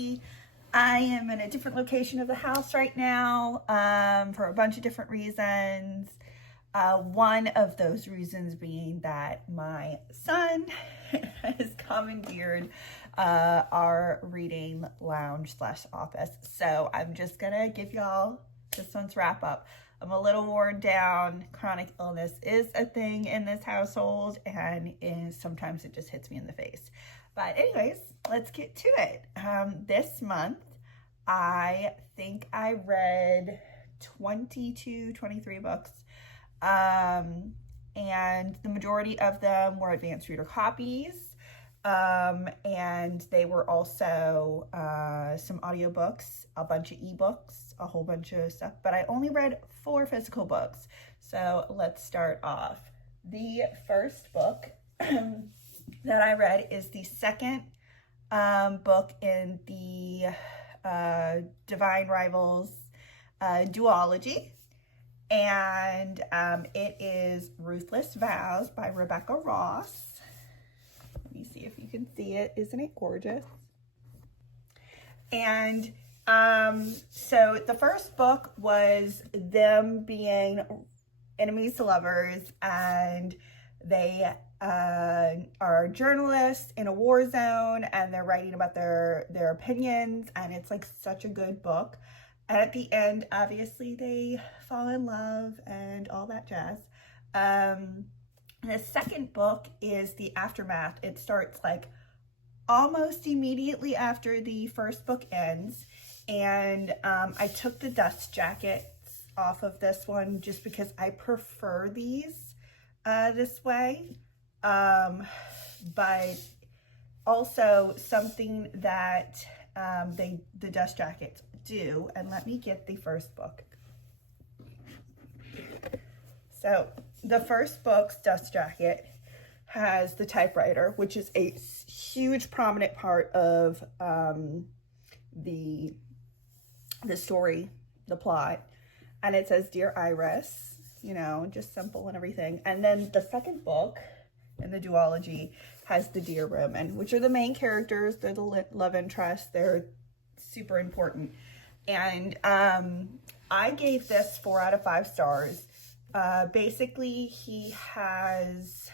everybody. I am in a different location of the house right now for a bunch of different reasons. One of those reasons being that my son has commandeered our reading lounge / office. So I'm just gonna give y'all this one's wrap up. I'm a little worn down. Chronic illness is a thing in this household, and sometimes it just hits me in the face. But anyways, let's get to it. This month, I think I read 22, 23 books. And the majority of them were advanced reader copies. And they were also some audiobooks, a bunch of ebooks, a whole bunch of stuff. But I only read 4 physical books. So let's start off. The first book that I read is the second book in the Divine Rivals duology, and it is Ruthless Vows by Rebecca Ross. Let me see if you can see it. Isn't it gorgeous? And so the first book was them being enemies to lovers, and they are journalists in a war zone, and they're writing about their opinions, and it's like such a good book. And at the end, obviously, they fall in love and all that jazz. The second book is the aftermath. It starts like almost immediately after the first book ends, and I took the dust jackets off of this one just because I prefer these this way. But also something that the dust jackets do, and let me get the first book. So the first book's dust jacket has the typewriter, which is a huge prominent part of the story, the plot, and it says Dear Iris, you know, just simple and everything. And then the second book in the duology has the Dear Roman, which are the main characters. They're the love interest. They're super important. And I gave this 4 out of 5 stars. Basically, he has,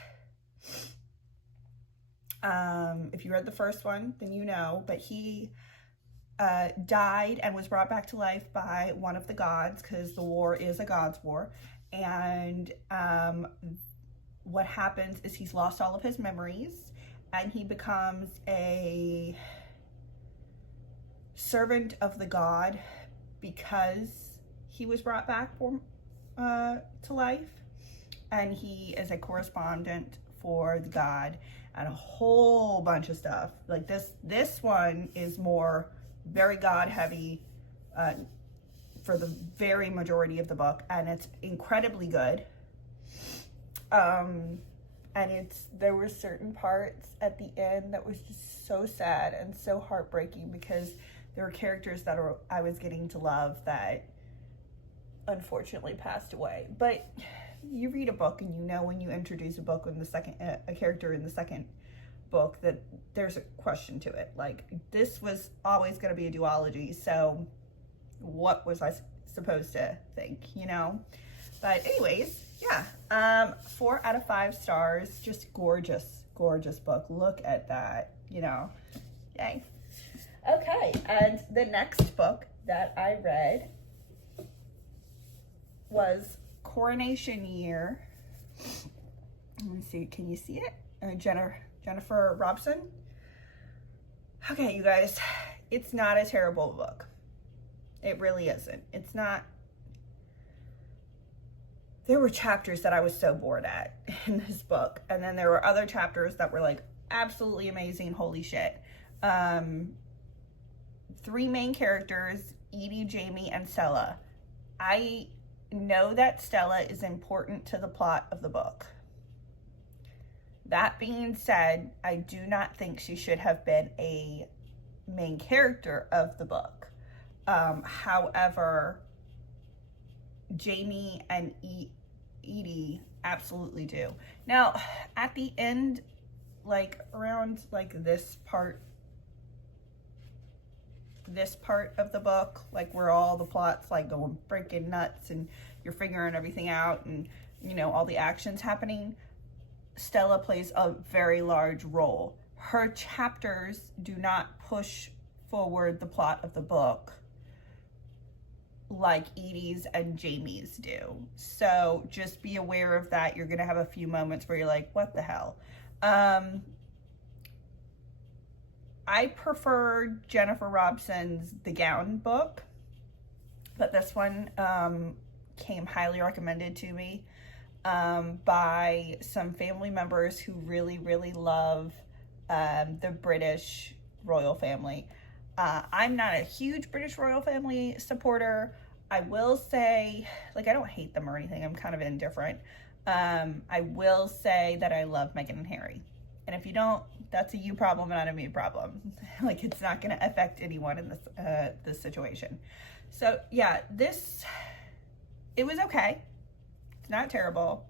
if you read the first one, then you know, but he died and was brought back to life by one of the gods, because the war is a god's war. And what happens is he's lost all of his memories, and he becomes a servant of the god because he was brought back to life, and he is a correspondent for the god and a whole bunch of stuff. Like this one is more very god heavy for the very majority of the book, and it's incredibly good. And there were certain parts at the end that was just so sad and so heartbreaking, because there were characters that I was getting to love that unfortunately passed away. But you read a book and you know when you introduce a book in a character in the second book that there's a question to it. Like, this was always going to be a duology, so what was I supposed to think, you know? But anyways, yeah, 4 out of 5 stars. Just gorgeous, gorgeous book. Look at that, you know, yay. Okay, and the next book that I read was Coronation Year. Let me see, can you see it? Jennifer Robson. Okay, you guys, it's not a terrible book. It really isn't. It's not. There were chapters that I was so bored at in this book, and then there were other chapters that were like absolutely amazing, holy shit. 3 main characters, Edie, Jamie, and Stella. I know that Stella is important to the plot of the book. That being said, I do not think she should have been a main character of the book. However, Jamie and Edie absolutely do. Now, at the end, like around like this part this part of the book, like where all the plot's like going freaking nuts and you're figuring everything out and, you know, all the action's happening, Stella plays a very large role. Her chapters do not push forward the plot of the book like Edie's and Jamie's do. So just be aware of that. You're going to have a few moments where you're like, what the hell? I prefer Jennifer Robson's The Gown book, but this one came highly recommended to me by some family members who really, really love the British royal family. I'm not a huge British royal family supporter. I will say, like, I don't hate them or anything. I'm kind of indifferent. I will say that I love Meghan and Harry. And if you don't, that's a you problem, not a me problem. Like, it's not going to affect anyone in this situation. So, yeah, it was okay. It's not terrible.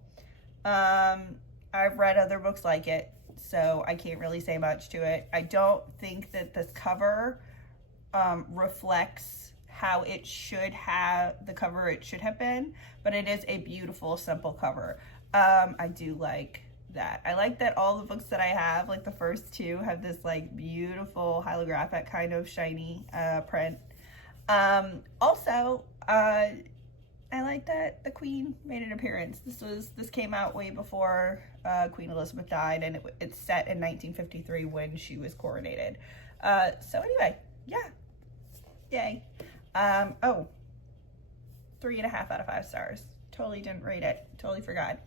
I've read other books like it, so I can't really say much to it. I don't think that this cover reflects how it should have, the cover it should have been, but it is a beautiful, simple cover. I do like that. I like that all the books that I have, like the first two, have this like beautiful holographic kind of shiny print. Also, I like that the Queen made an appearance. This came out way before Queen Elizabeth died, and it's set in 1953 when she was coronated. So anyway, yeah, yay. 3.5 out of 5 stars. Totally didn't rate it. Totally forgot.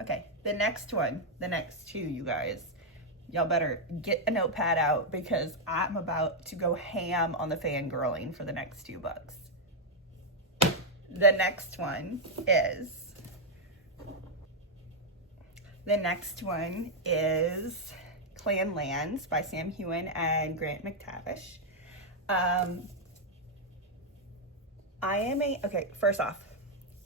Okay, the next two, you guys. Y'all better get a notepad out because I'm about to go ham on the fangirling for the next 2 books. The next one is Clan Lands by Sam Heughan and Grant McTavish. Okay, first off,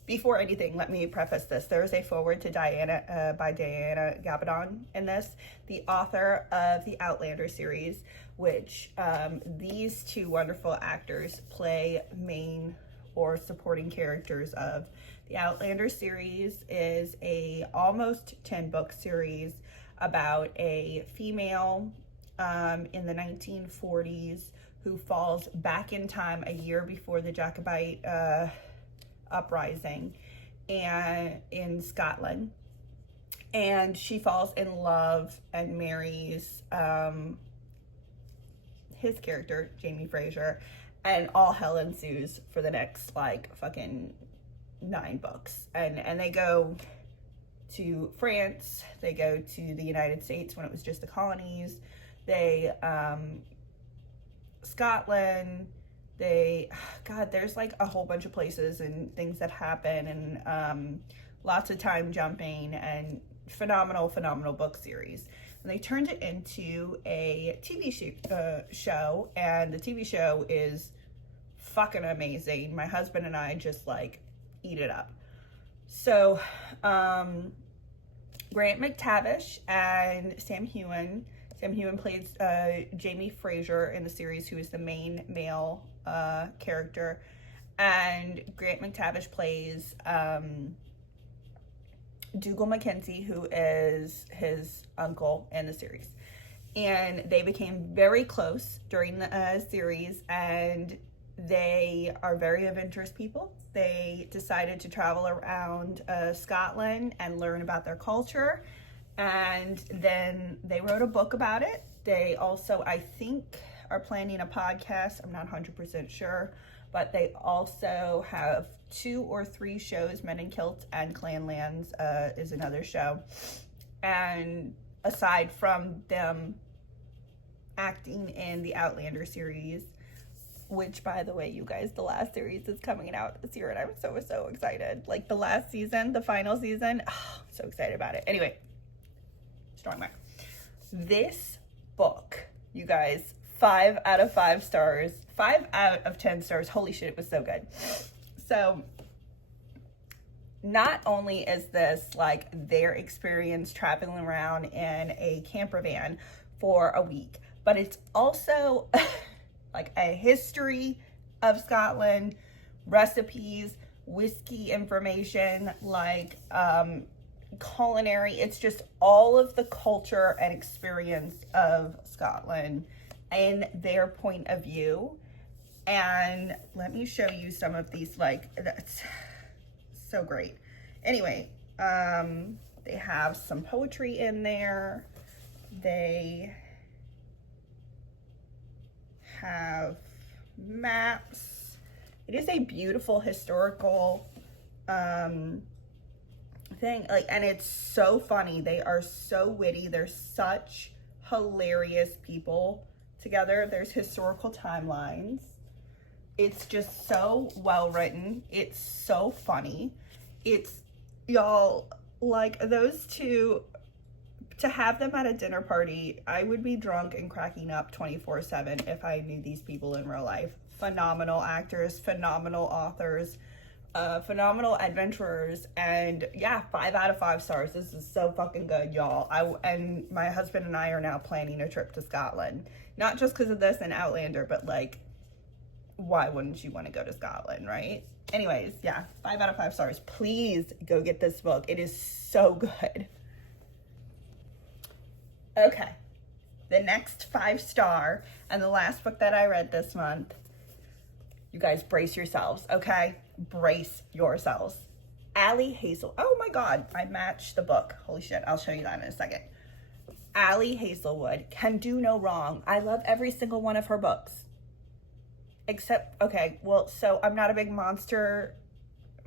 before anything, let me preface this. There's a foreword to Diana by Diana Gabaldon in this, the author of the Outlander series, which these 2 wonderful actors play main or supporting characters of. The Outlander series is a almost 10-book series about a female in the 1940s who falls back in time a year before the Jacobite uprising in Scotland, and she falls in love and marries his character, Jamie Fraser, and all hell ensues for the next like fucking 9 books. And they go to France, they go to the United States when it was just the colonies, they Scotland, there's like a whole bunch of places and things that happen, and lots of time jumping, and phenomenal book series. And they turned it into a TV show, and the TV show is fucking amazing. My husband and I just like eat it up. So Grant McTavish and Sam Heughan plays Jamie Fraser in the series, who is the main male character, and Grant McTavish plays Dougal Mackenzie, who is his uncle in the series. And they became very close during the series, and they are very adventurous people. They decided to travel around Scotland and learn about their culture, and then they wrote a book about it. They also, I think, are planning a podcast. I'm not 100% sure, but they also have 2 or 3 shows. Men in Kilts and Clan Lands is another show. And aside from them acting in the Outlander series, which, by the way, you guys, the last series is coming out this year, and I'm so excited. Like, the last season, the final season, I'm so excited about it. Anyway, strong mark. This book, you guys, 5 out of 5 stars, 5 out of 10 stars. Holy shit, it was so good. So not only is this like their experience traveling around in a camper van for a week, but it's also like a history of Scotland, recipes, whiskey information, like culinary. It's just all of the culture and experience of Scotland and their point of view. And let me show you some of these, like, that's so great. Anyway, they have some poetry in there. They have maps. It is a beautiful historical thing, like, and it's so funny. They are so witty. They're such hilarious people together. There's historical timelines. It's just so well written. It's so funny. It's, y'all, like, those two, to have them at a dinner party, I would be drunk and cracking up 24/7 if I knew these people in real life. Phenomenal actors, phenomenal authors, phenomenal adventurers, and yeah, 5 out of 5 stars. This is so fucking good, y'all. And my husband and I are now planning a trip to Scotland, not just because of this and Outlander, but like, why wouldn't you want to go to Scotland, right? Anyways, yeah, 5 out of 5 stars. Please go get this book. It is so good. Okay, the next 5-star and the last book that I read this month. You guys brace yourselves, okay? Brace yourselves. Allie Hazel. Oh my God, I matched the book. Holy shit, I'll show you that in a second. Allie Hazelwood Can Do No Wrong. I love every single one of her books. Except, okay, well, so I'm not a big monster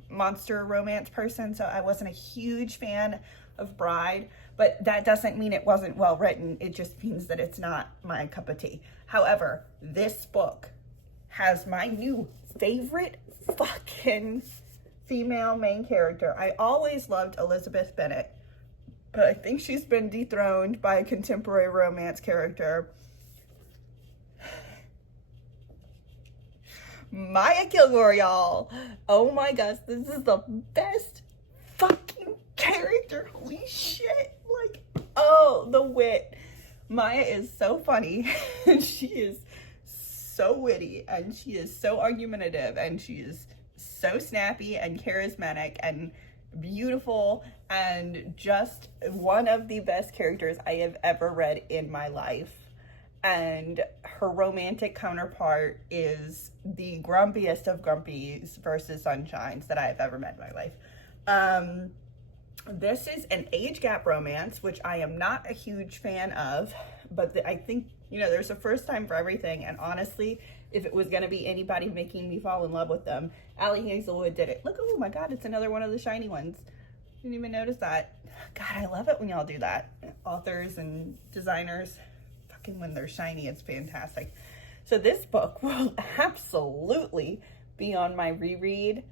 romance person, so I wasn't a huge fan of Bride, but that doesn't mean it wasn't well written. It just means that it's not my cup of tea. However, this book has my new favorite fucking female main character. I always loved Elizabeth Bennet, but I think she's been dethroned by a contemporary romance character. Maya Kilgore, y'all. Oh my gosh, this is the best fucking character. Holy shit. Like, oh, the wit. Maya is so funny. And she is so witty. And she is so argumentative. And she is so snappy and charismatic and beautiful. And just one of the best characters I have ever read in my life. And her romantic counterpart is the grumpiest of grumpies versus sunshines that I have ever met in my life. This is an age gap romance, which I am not a huge fan of, but I think, you know, there's a first time for everything. And honestly, if it was going to be anybody making me fall in love with them, Allie Hazelwood did it. Look, oh my God, it's another one of the shiny ones. Didn't even notice that. God, I love it when y'all do that. Authors and designers, when they're shiny, it's fantastic. So this book will absolutely be on my reread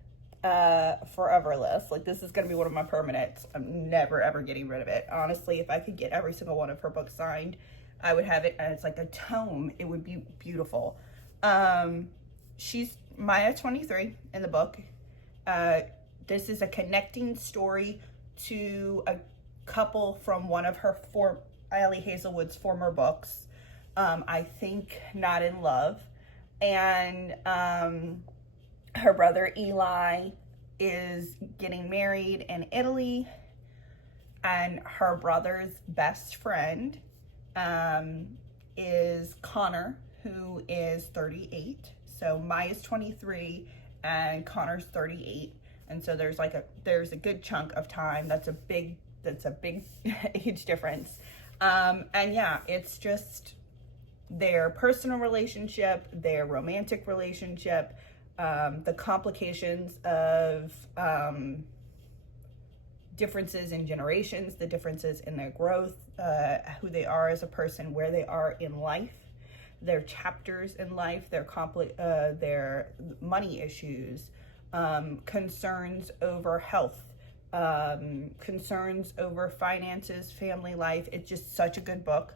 forever list. Like, this is going to be one of my permanents. I'm never ever getting rid of it. Honestly, if I could get every single one of her books signed, I would have it as like a tome. It would be beautiful. She's Maya 23 in the book. This is a connecting story to a couple from one of her Allie Hazelwood's former books. I think Not in Love. And her brother Eli is getting married in Italy. And her brother's best friend is Connor, who is 38. So Maya's 23 and Connor's 38. And so there's a good chunk of time. That's a big age difference. And yeah, it's just their personal relationship, their romantic relationship, the complications of differences in generations, the differences in their growth, who they are as a person, where they are in life, their chapters in life, their money issues, concerns over health, concerns over finances, family life. It's just such a good book,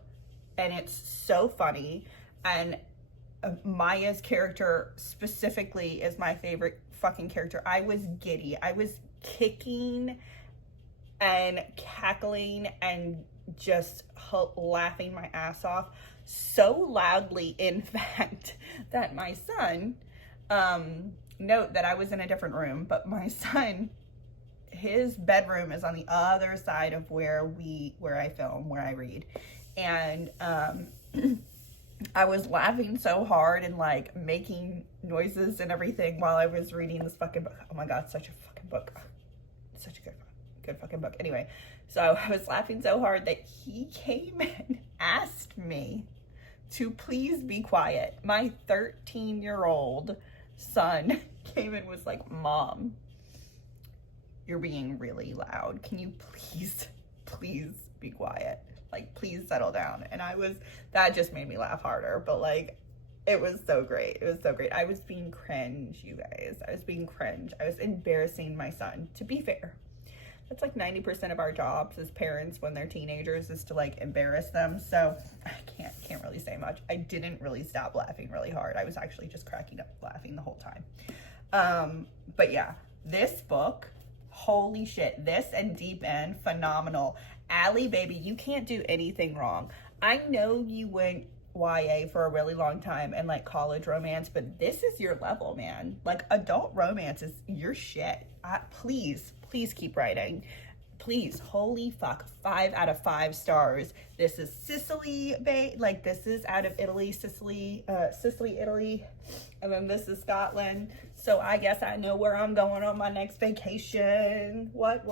and it's so funny. And Maya's character specifically is my favorite fucking character. I was giddy. I was kicking and cackling and just laughing my ass off so loudly, in fact, that my son, note that I was in a different room, but my son, his bedroom is on the other side of where I film, where I read. And I was laughing so hard and like making noises and everything while I was reading this fucking book. Oh my God, such a fucking book. Such a good fucking book. Anyway, so I was laughing so hard that he came and asked me to please be quiet. My 13-year-old son came and was like, Mom, you're being really loud. Can you please be quiet? Like, please settle down. And that just made me laugh harder, but like, it was so great. It was so great. I was being cringe, you guys. I was being cringe. I was embarrassing my son, to be fair. That's like 90% of our jobs as parents when they're teenagers is to like embarrass them. So I can't really say much. I didn't really stop laughing really hard. I was actually just cracking up laughing the whole time. But yeah, this book, holy shit, this and Deep End, phenomenal. Allie, baby, you can't do anything wrong. I know you went YA for a really long time and like college romance, but this is your level, man. Like adult romance is your shit. Please keep writing. Please, holy fuck, 5 out of 5 stars. This is Sicily, like this is out of Italy, Sicily, Italy, and then this is Scotland. So I guess I know where I'm going on my next vacation. What?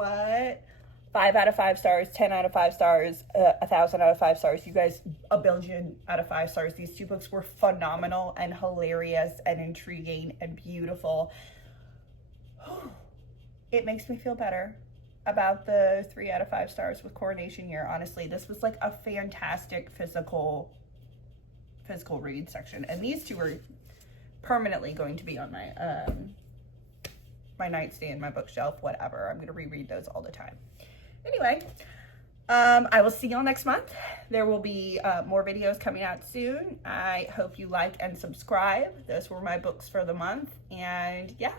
5 out of 5 stars, 10 out of 5 stars, 1,000 out of 5 stars. You guys, a billion out of 5 stars. These 2 books were phenomenal and hilarious and intriguing and beautiful. It makes me feel better about the 3 out of 5 stars with Coronation Year. Honestly, this was like a fantastic physical read section. And these 2 are permanently going to be on my my nightstand, my bookshelf, whatever. I'm going to reread those all the time. Anyway, I will see y'all next month. There will be more videos coming out soon. I hope you like and subscribe. Those were my books for the month. And yeah.